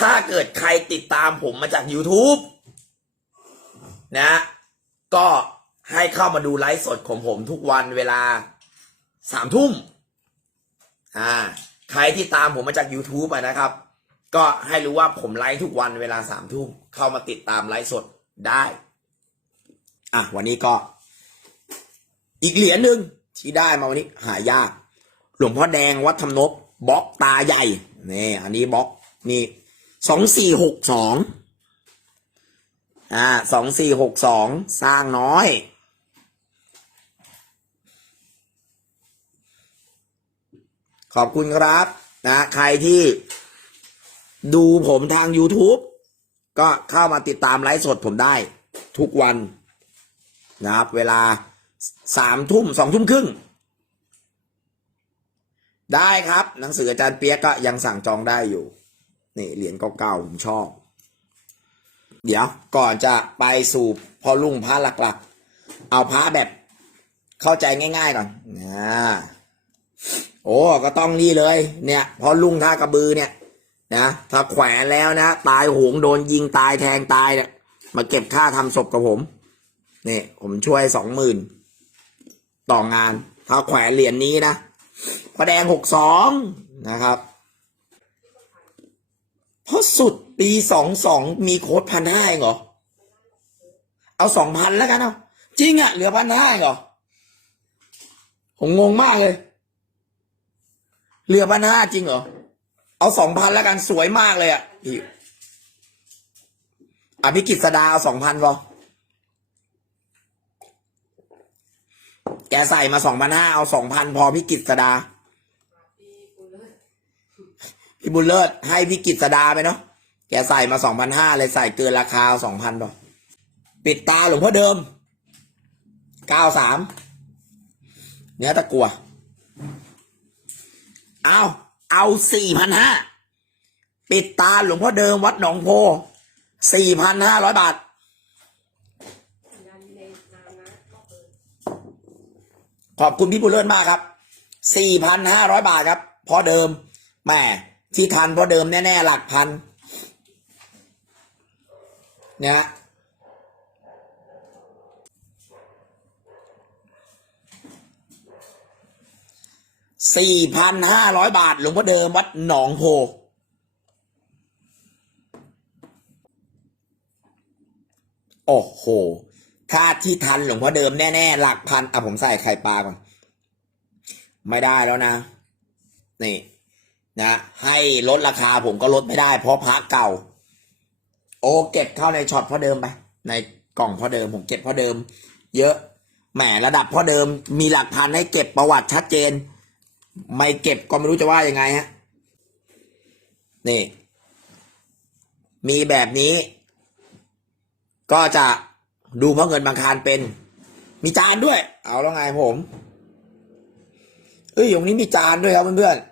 ถ้าเกิดใครติดตามผมมาจาก YouTube นะ ก็ให้เข้ามาดูไลฟ์สดของผมทุกวันเวลาสามทุ่ม อ่า ใครที่ตามผมมาจาก YouTube นะครับ ก็ให้รู้ว่าผมไลฟ์ทุกวันเวลาสามทุ่ม เข้ามาติดตามไลฟ์สดได้ อะ วันนี้ก็ อีกเหรียญหนึ่งที่ได้มาวันนี้หายาก หลวงพ่อแดงวัดธรรมนบล็อกตาใหญ่ นี่ อันนี้บล็อกนี่ สองสี่หกสองอ่าสองสี่หกสองสร้างน้อยขอบคุณครับนะใครที่ดูผมทาง YouTube ก็เข้ามาติดตามไลฟ์สดผมได้ทุกวันนะครับ เวลาสามทุ่มสองทุ่มครึ่ง ได้ครับ หนังสืออาจารย์เปียกก็ยังสั่งจองได้อยู่ นี่เหรียญเก่าๆผมชอบ เดี๋ยวก่อนจะไปสู่พอลุ่งพระหลักๆ เอาพระแบบ เข้าใจง่ายๆก่อนนะโอ้ก็ต้องนี่เลย เนี่ยพอลุ่งท่ากระบือเนี่ยนะถ้าแขวนแล้วนะ ตายหงโดนยิงตายแทงตายเนี่ยมาเก็บค่าทำศพกับผมนี่ผมช่วยสองหมื่นต่องาน ถ้าแขวนเหรียญนี้นะพระแดงหกสองนะครับ เพราะสุดปีสองสองมีโค้ดพันห้าเหรอ เอาสองพันแล้วกันเอาจริงอะเหลือพันห้าเหรอ ผมงงมากเลย เหลือพันห้าจริงเหรอ เอาสองพันแล้วกันสวยมากเลยอะพี่อภิกิจสดาเอาสองพันพอแกใส่มาสองพันห้าเอาสองพันพอพี่กิจสดา พี่บุญเลิศให้พี่กิจสดาไปเนาะแกใส่มาสองพันห้าเลยใส่เกินราคาสองพันพอปิดตาหลวงพ่อเดิมเก้าสามเนื้อตะกัวเอาเอาสี่พันห้าปิดตาหลวงพ่อเดิมวัดหนองโพสี่พันห้าร้อยบาทขอบคุณพี่บุญเลิศมากครับสี่พันห้าร้อยบาทครับ พอเดิมแหม่ ที่ทันเพอเดิมแน่ ๆ หลักพันเนี่ยสี่พันห้าร้อยบาท หลวงพ่อเดิมวัดหนองโพโอ้โห ถ้าที่ทันหลวงพ่อเดิมแน่ ๆ หลักพัน อะผมใส่ไข่ปลาก่อน ไม่ได้แล้วนะ นี่ นะให้ลดราคาผมก็ลดไม่ได้ เพราะพระเก่า โอเก็บเข้าในช็อตพ่อเดิมไป ในกล่องพ่อเดิมผมเก็บพ่อเดิม เยอะแหมระดับพ่อเดิมมีหลักพันให้เก็บประวัติชัดเจน ไม่เก็บก็ไม่รู้จะว่ายังไงฮะนี่ มีแบบนี้ ก็จะดูเพราะเงินบางคารเป็น มีจานด้วย เอาแล้วไงผม เอ้ยตรงนี้มีจานด้วยครับเพื่อนๆ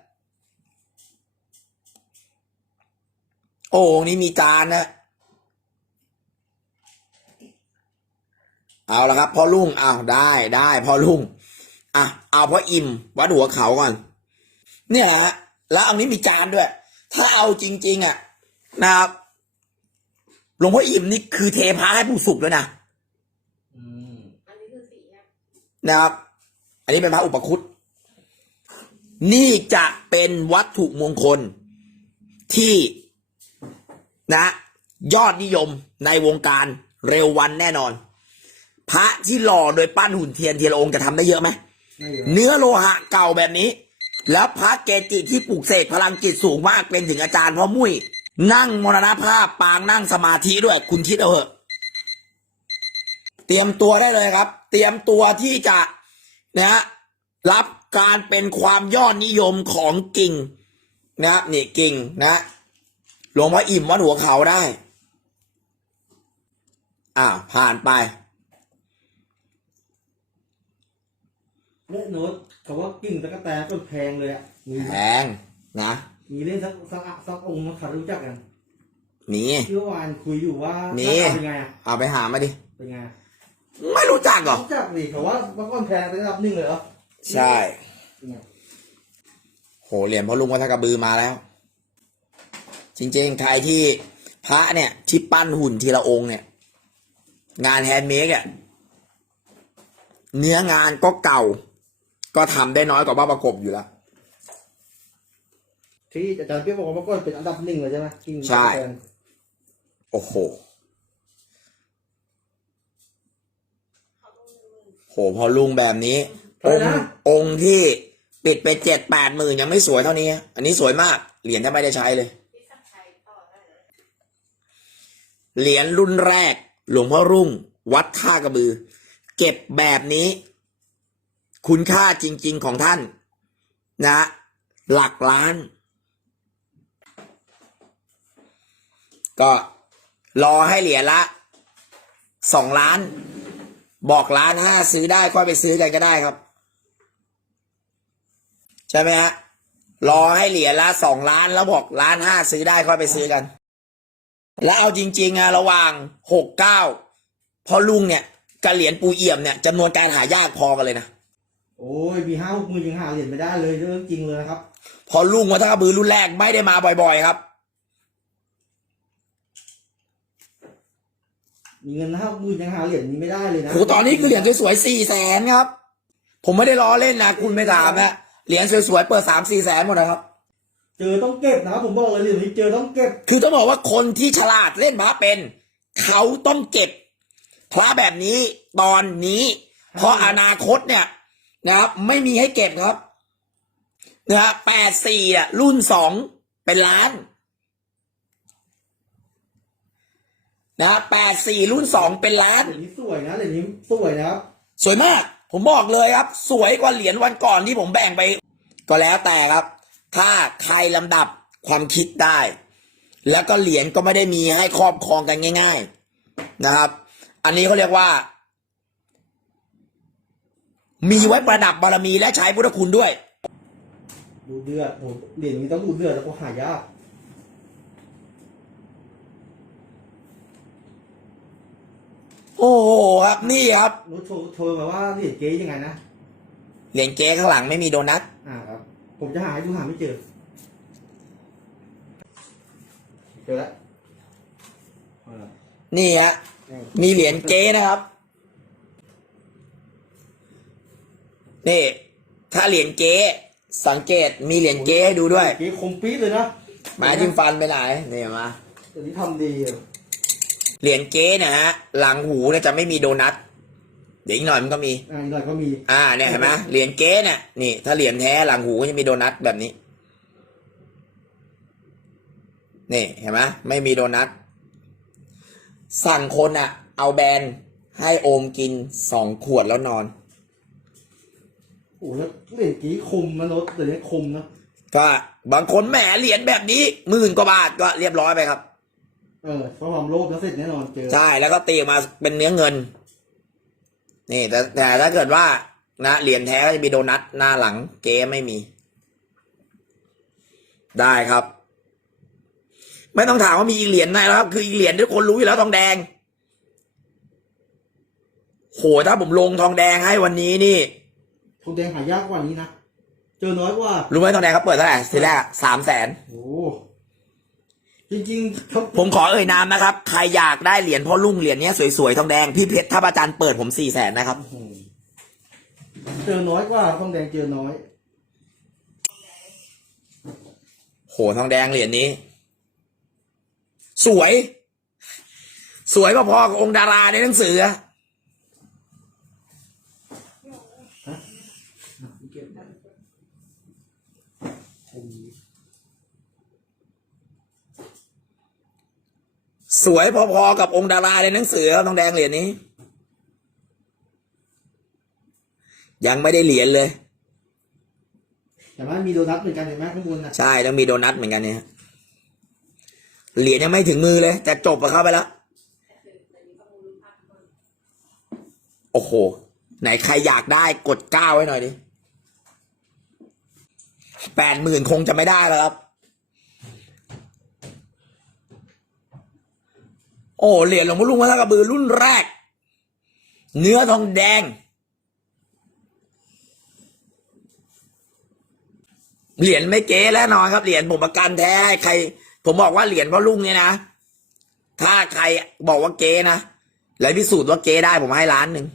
โอ้ตรงนี้มีจานนะเอาละครับพ่อลุงอ้าวได้ได้พ่อลุงอะเอาพ่ออิ่มวัดหัวเขาก่อน เนี่ยฮะแล้วอันนี้มีจานด้วย ถ้าเอาจริง ๆ อะ นะครับหลวงพ่ออิ่มนี่คือเทพระให้ผู้สุกแล้วนะอืมอันนี้คือสีอะนะครับ อันนี้เป็นพระอุปคุตนี่จะเป็นวัตถุมงคลที่ นะยอดนิยมในวงการเร็ววันแน่นอน พระที่หล่อโดยปั้นหุ่นเทียนเทียนละองค์จะทำได้เยอะไหมไม่เยอะเนื้อโลหะเก่าแบบนี้ แล้วพระเกจิที่ปลูกเสกพลังจิตสูงมากเป็นถึงอาจารย์พ่อมุ้ยนั่งมรณภาพปางนั่งสมาธิด้วย คุณคิดเอาเถอะเตรียมตัวได้เลยครับ เตรียมตัวที่จะนะฮะรับการเป็นความยอดนิยมของกิ่งนะครับนี่กิ่งนะ หลวงพ่ออิ่มวัดหัวเขาได้ อ่า ผ่านไปเนี่ยโน้ตคำว่ากิ่งตะกะแตนต้นแพงเลยอะมีแพงนะมีเล่นสักสักสักองค์มาขัดรู้จักกันนี่ที่เมื่อวานคุยอยู่ว่านี่ราคาเป็นไงอะเอาไปหามาดิเป็นไงอะไม่รู้จักเหรอรู้จักดิเขาว่าว่าก้อนแพงเป็นระดับหนึ่งเลยเหรอใช่เป็นไงโหเหรียญพ่อลุงวัดทกระบือมาแล้ว จริงๆใครที่พระเนี่ยที่ปั้นหุ่นทีละองค์เนี่ย งานแฮนด์เมดอะเนื้องานก็เก่า ก็ทำได้น้อยกว่าบ้าประกบอยู่แล้วที่อาจารย์เปี๊ยกบอกว่าเมื่อก่อนเป็นอันดับหนึ่งเลยใช่ไหมกิ่งใช่ตะกะแตนโอ้โหโหพอลุงแบบนี้ องค์องค์ที่ปิดไปเจ็ดแปดหมื่นยังไม่สวยเท่านี้ อันนี้สวยมาก เหรียญถ้าไม่ได้ใช้เลย เหรียญรุ่นแรก หลวงพ่อรุ่ง วัดท่ากระบือ เก็บแบบนี้ คุณค่าจริง ๆของท่าน นะ หลักล้าน ก็รอให้เหรียญละสองล้าน บอกล้านห้าซื้อได้ค่อยไปซื้อกันก็ได้ครับ ใช่ไหมฮะรอให้เหรียญละสองล้านแล้วบอกล้านห้าซื้อได้ค่อยไปซื้อกัน แล้วเอาจริงๆอะระหว่างหกเก้าพอลุงเนี่ยกับเหรียญปูเอี่ยมเนี่ยจำนวนการหายากพอกันเลยนะโอ้ยมีห้าหกหมื่นยังหาเหรียญไม่ได้เลยเรื่องจริงเลยนะครับ พอลุงวัฒนกระบือรุ่นแรกไม่ได้มาบ่อยๆครับ มีเงินห้าหกหมื่นยังหาเหรียญนี้ไม่ได้เลยนะโหตอนนี้คือเหรียญสวยๆสี่แสนครับ ผมไม่ได้ล้อเล่นนะคุณไม่ถามนะเหรียญสวยๆเปิดสามสี่แสนหมดนะครับ เจอต้องเก็บนะครับผมบอกเลยเหรียญนี้เจอต้องเก็บ คือต้องบอกว่าคนที่ฉลาดเล่นพระเป็น เขาต้องเก็บพระแบบนี้ตอนนี้ เพราะอนาคตเนี่ยนะครับไม่มีให้เก็บครับนะฮะแปดสี่อะรุ่นสองเป็นล้านนะแปดสี่รุ่นสองเป็นล้านเหรียญนี้สวยนะเหรียญนี้สวยนะครับ สวยมาก ผมบอกเลยครับ สวยกว่าเหรียญวันก่อนที่ผมแบ่งไป ก็แล้วแต่ครับ ถ้าใครลำดับความคิดได้ แล้วก็เหรียญก็ไม่ได้มีให้ครอบครองกันง่าย ๆนะครับ อันนี้เขาเรียกว่า มีไว้ประดับบารมีและใช้พุทธคุณด้วย ดูเดือดโหเหรียญนี้ต้องดูเดือดแล้วก็หายากโอ้โหครับนี่ครับนุชโชว์โชว์มาว่าเหรียญเก๊ยังไงนะเหรียญเก๊ข้างหลังไม่มีโดนัท อ่าครับ ผมจะหาให้ดูหาไม่เจอ เจอแล้วเอาล่ะนี่ฮะมีเหรียญเก๊นะครับ นี่ ถ้าเหรียญเก๊สังเกตมีเหรียญเก๊ให้ดูด้วยเก๊คมปี๊ดเลยนะไม้จิ้มฟันไปไหนนี่มาเดี๋ยวนี้ทำดีอะเหรียญเก๊นะฮะหลังหูเนี่ยจะไม่มีโดนัท เดี๋ยวอีกหน่อยมันก็มี อ่าอีกหน่อยก็มี อ่าเนี่ยเห็นไหมเหรียญเก๊เนี่ยนี่ถ้าเหรียญแท้หลังหูก็จะมีโดนัทแบบนี้ นี่เห็นไหมไม่มีโดนัทสั่งคนอะเอาแบรนด์ให้โอมกินสองขวดแล้วนอน โอ้โหแล้วเหรียญเก๊คมนะรถเหรียญนี้คมนะก็บางคนแหมเหรียญแบบนี้หมื่นกว่าบาทก็เรียบร้อยไปครับ เออเพราะความโลภแล้วเสร็จแน่นอนเจอ ใช่แล้วก็ตีออกมาเป็นเนื้อเงิน นี่แต่แต่ถ้าเกิดว่านะเหรียญแท้ก็จะมีโดนัทหน้าหลัง เก๊ไม่มี ได้ครับ ไม่ต้องถามว่ามีอีกเหรียญไหนแล้วครับ คืออีกเหรียญที่คนรู้อยู่แล้วทองแดงโหถ้าผมลงทองแดงให้วันนี้นี่ทองแดงหายากกว่านี้นะ เจอน้อยกว่า รู้ไหมทองแดงเขาเปิดเท่าไหร่ทีแรกสามแสนโอ้โห จริงๆเขาผมขอเอ่ยนามนะครับ ใครอยากได้เหรียญพ่อลุงเหรียญเนี้ยสวยๆทองแดง พี่เพชรท่าประจันเปิดผมสี่แสนนะครับโอ้โหเจอน้อยกว่าทองแดงเจอน้อย โหทองแดงเหรียญนี้ สวย สวยพอๆกับองค์ดาราในหนังสืออะ สวยพอๆกับองค์ดาราในหนังสือครับทองแดงเหรียญนี้ ยังไม่ได้เหรียญเลย แต่ว่ามีโดนัทเหมือนกันเห็นไหมข้างบนนะใช่ต้องมีโดนัทเหมือนกันเนี่ยเหรียญยังไม่ถึงมือเลย แต่จบกับเข้าไปแล้วโอ้โห ไหนใครอยากได้กดเก้าไว้หน่อยดิแปดหมื่นคงจะไม่ได้แล้วครับ โอ้เหรียญหลวงพ่อลุงวัดท่ากระบือรุ่นแรก เนื้อทองแดง เหรียญไม่เก๊แน่นอนครับเหรียญผมประกันแท้ใคร ผมบอกว่าเหรียญพ่อลุงเนี่ยนะถ้าใครบอกว่าเก๊นะแล้วพิสูจน์ว่าเก๊ได้ผมให้ล้านหนึ่ง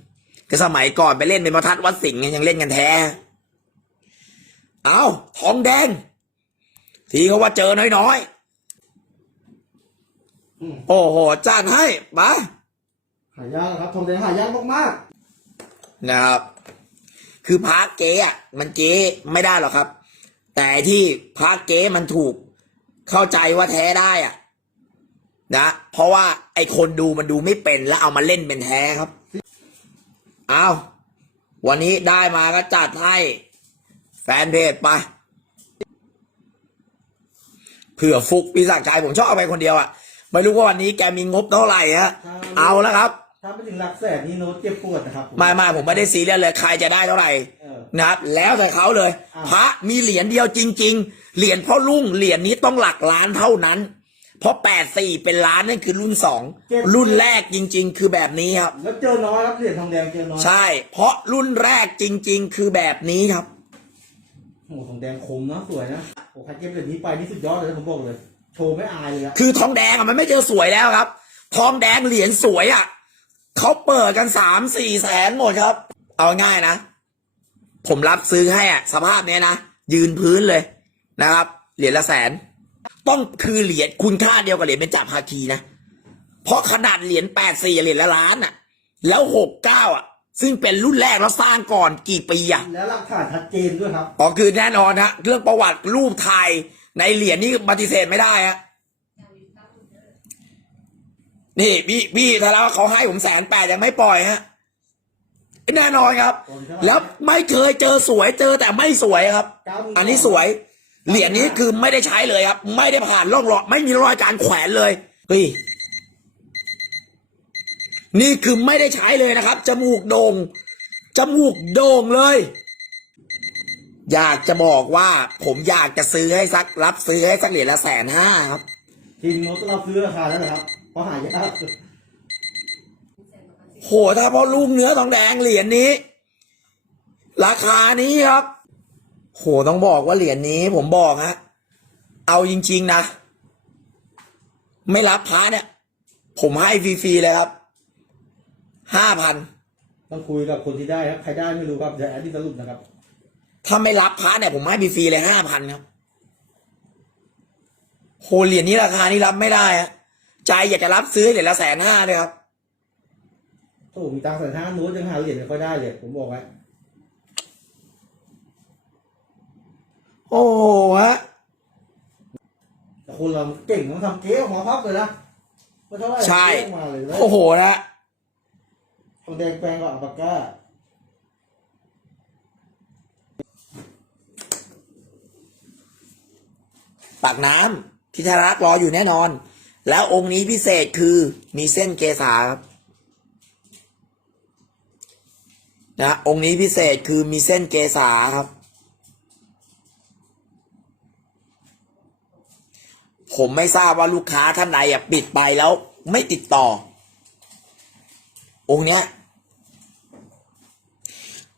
ก็สมัยก่อนไปเล่นเป็นประทัดวัดสิงห์ยังเล่นกันแท้ เอาทองแดง ทีเขาว่าเจอน้อย อืมๆโอ้โหจ้านให้มาหายากนะครับทองแดงหายากมากนะครับ คือพระเก๊อะมันเก๊ไม่ได้หรอกครับ แต่ที่พระเก๊มันถูก เข้าใจว่าแท้ได้อะนะเพราะว่าไอคนดูมันดูไม่เป็นแล้วเอามาเล่นเป็นแท้ครับเอาวันนี้ได้มาก็จัดให้แฟนเพจไปเผื่อฟุกพี่ศักดิ์ชัยผมชอบเอาไปคนเดียวอะ ไม่รู้ว่าวันนี้แกมีงบเท่าไหร่ฮะเอาแล้วครับๆถ้าไปถึงหลักแสนนี่โน้ตเจ็บปวดนะครับไม่ไม่ผมไม่ได้ซีเรียสเลยใครจะได้เท่าไหร่เออ นะครับแล้วแต่เขาเลยอ้าวพระมีเหรียญเดียวจริง ๆ เหรียญพ่อลุงเหรียญนี้ต้องหลักล้านเท่านั้น เพราะแปดสี่เป็นล้านนั่นคือรุ่นสองรุ่นแรกจริง ๆ คือแบบนี้ครับ แล้วเจอน้อยครับเหรียญทองแดงเจอน้อยใช่ เพราะรุ่นแรกจริง ๆ คือแบบนี้ครับ โอ้โหทองแดงคมนะสวยนะโอ้ใครเก็บเหรียญนี้ไปนี่สุดยอดเลยนะผมบอกเลย โชว์ไม่อายเลยอะคือทองแดงอะมันไม่เจอสวยแล้วครับ ทองแดงเหรียญสวยอะเขาเปิดกันสามสี่แสนหมดครับ เอาง่ายนะ ผมรับซื้อให้อะสภาพเนี้ยนะ ยืนพื้นเลยนะครับ เหรียญละแสน ต้องคือเหรียญคุณค่าเดียวกับเหรียญเป็นจ่าภาคีนะ เพราะขนาดเหรียญแปดสี่เหรียญละล้านอะแล้วหกเก้าอะซึ่งเป็นรุ่นแรกแล้วสร้างก่อนกี่ปีอะแล้วหลักฐานชัดเจนด้วยครับ อ๋อคือแน่นอนฮะเรื่องประวัติรูปถ่าย ในเหรียญนี่ปฏิเสธไม่ได้ฮะนี่พี่พี่ถ้าแล้วเขาให้ผมแสนแปดยังไม่ปล่อยฮะแน่นอนครับ แล้วไม่เคยเจอสวยเจอแต่ไม่สวยครับ อันนี้สวย เหรียญนี้คือไม่ได้ใช้เลยครับ ไม่ได้ผ่านร่องรอยไม่มีร่องรอยการแขวนเลยเฮ้ยนี่คือไม่ได้ใช้เลยนะครับ จมูกโดง่งจมูกโด่งเลย อยากจะบอกว่าผมอยากจะซื้อให้สักรับซื้อให้สักเหรียญละแสนห้าครับทีมโน้ตเราซื้อราคาแล้วนะครับ เพราะหายากโหถ้าพอลูกเนื้อทองแดงเหรียญนี้ ราคานี้ครับ โหต้องบอกว่าเหรียญนี้ ผมบอกฮะเอาจริง ๆ นะ ไม่รับพระเนี่ย ผมให้ฟรีๆเลยครับห้าพันต้องคุยกับคนที่ได้ครับ ใครได้ไม่รู้ครับเดี๋ยวแอดดี้สรุปนะครับ ถ้าไม่รับพระเนี่ยผมให้ฟรีๆเลยห้าพันครับโหเหรียญนี้ราคานี้รับไม่ได้ฮะใจอยากจะรับซื้อเหรียญละแสนห้าเลยครับโอ้โหมีตังค์แสนห้าโน้ตยังหาเหรียญไม่ค่อยได้เลยผมบอกไว้โอ้โหฮะแต่คนเราเก่งต้องทำเก๊ออกมาพับเลยนะไม่เท่าไหร่ใช่เก๊ออกมาเลยนะโอ้โหนะทองแดงแปลงกับอัลปาก้า ปากน้ำที่ธารักรออยู่แน่นอน แล้วองค์นี้พิเศษคือมีเส้นเกษาครับนะองค์นี้พิเศษคือมีเส้นเกษาครับ ผมไม่ทราบว่าลูกค้าท่านใดอะปิดไปแล้วไม่ติดต่อ องค์เนี้ย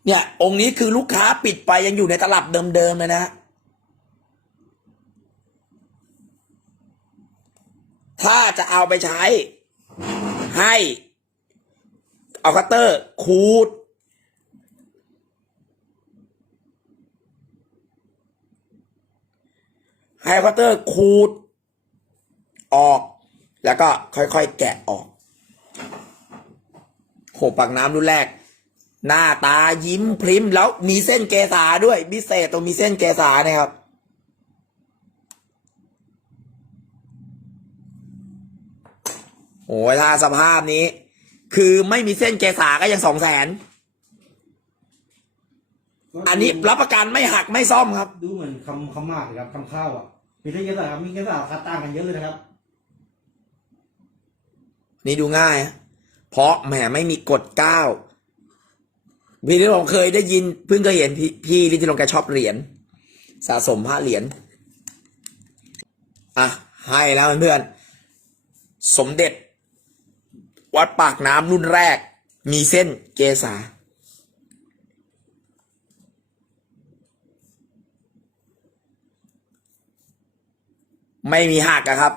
เนี่ยองค์นี้คือลูกค้าปิดไปยังอยู่ในตลับเดิมๆเลยนะ ถ้าจะเอาไปใช้ ให้ เอาคัตเตอร์ขูด ให้คัตเตอร์ขูด ออก แล้วก็ค่อยๆแกะออกโหปากน้ำรุ่นแรก หน้าตายิ้มพริมแล้วมีเส้นเกษาด้วยพิเศษตรงมีเส้นเกษาเนี่ยครับ โอ้ยถ้าสภาพนี้ คือไม่มีเส้นเกษาก็ยังสองแสน อันนี้รับประกันไม่หักไม่ซ่อมครับ ดูเหมือนคำคำมากเลยครับคำข้าวอะมีเท่าเยอะครับมีเกษาคัดต่างกันเยอะเลยนะครับ นี่ดูง่ายฮะเพราะแหมไม่มีกฎเก้าพี่ที่ผมเคยได้ยินเพิ่งเคยเห็นพี่พี่ลิทธิลงแกชอบเหรียญสะสมพระเหรียญอะให้แล้วเพื่อนๆสมเด็จ วัดปากน้ำรุ่นแรก มีเส้นเกษาไม่มีหักอะครับ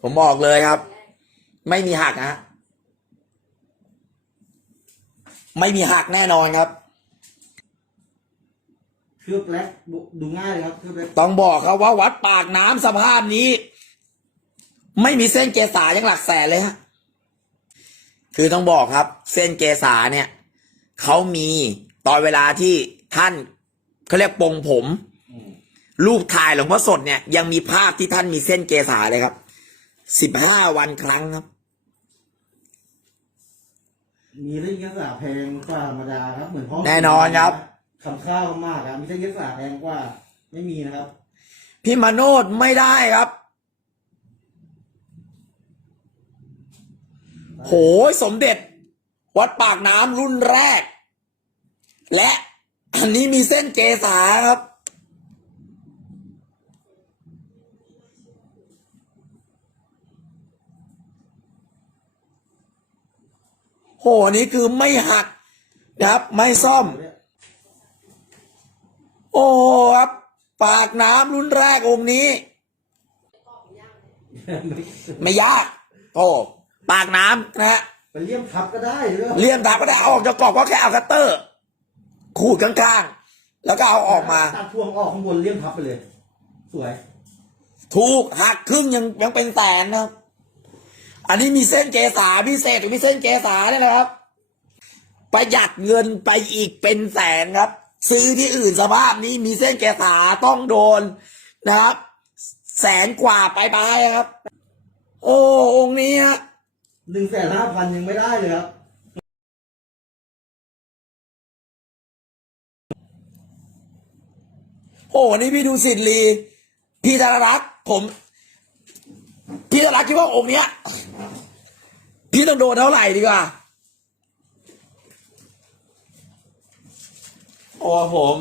ผมบอกเลยครับ ไม่มีหักนะฮะไม่มีหักแน่นอนครับ เคลือบแล็กดูดูง่ายเลยครับเคลือบแล็กต้องบอกครับว่าวัดปากน้ำสภาพนี้ ไม่มีเส้นเกษายังหลักแสนเลยฮะ คือต้องบอกครับ เส้นเกษาเนี่ยเขามีตอนเวลาที่ท่านเขาเรียกปลงผมอืมรูปถ่ายหลวงพ่อสดเนี่ยยังมีภาพที่ท่านมีเส้นเกษาเลยครับสิบห้าวันครั้งครับ มีเล่นยักษ์สาแพงกว่าธรรมดาครับเหมือนห้องแน่นอนครับคำข้าวมากครับมีเส้นยักษ์สาแพงกว่า ไม่มีนะครับ พี่มาโนดไม่ได้ครับ โหยสมเด็จ วัดปากน้ำรุ่นแรก และอันนี้มีเส้นเกษาครับ โหนี่คือไม่หักนะครับ ไม่ซ่อม โอ้ครับ ปากน้ำรุ่นแรกองค์นี้ ไม่ยากโอ้ ปากน้ำนะฮะไปเลี่ยมทับก็ได้หรือเลี่ยมทับก็ได้เอาออกจากกรอบก็แค่เอาคัตเตอร์ ขูดข้างๆ แล้วก็เอาออกมา ตัดพวงออกข้างบนเลี่ยมทับไปเลย สวย ถูกหักครึ่งยังยังเป็นแสนนะครับ อันนี้มีเส้นเกษาพิเศษหรือมีเส้นเกษาเนี่ยนะครับ ประหยัดเงินไปอีกเป็นแสนครับ ซื้อที่อื่นสภาพนี้มีเส้นเกษาต้องโดนนะครับ แสนกว่าไปไปครับ โอ้องค์นี้ฮะ หนึ่งแสนห้าพันยังไม่ได้เลยครับ โอ้วันนี้พี่ดูสิทธิ์ลีพี่ธนรักษ์ผม พี่ธนรักษ์คิดว่าองค์เนี้ย พี่ต้องโดนเท่าไหร่ดีกว่า โอ้ผม